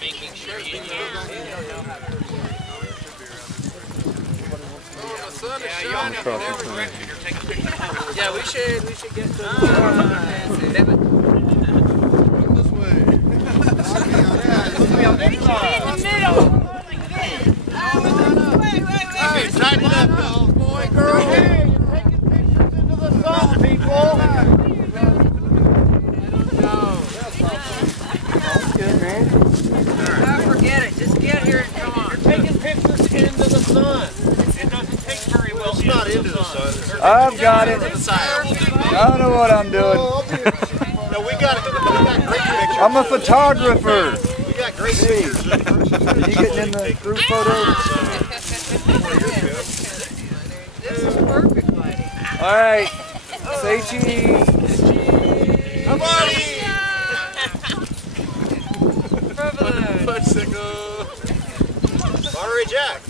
Making sure you can. Yeah, we should get to this way. Hey, tighten it up, boy, girl. Hey, you're taking pictures into the sun, people. Forget it. Just get here and come on. You're taking pictures into the sun. It doesn't take very well. It's not into the sun. I've got it. I don't know what I'm doing. No, we got great pictures. I'm a photographer. We got great pictures. Are you getting in the group photo? This is perfect, buddy. All right. Say cheese. Come on. Privilege. Monterey Jack.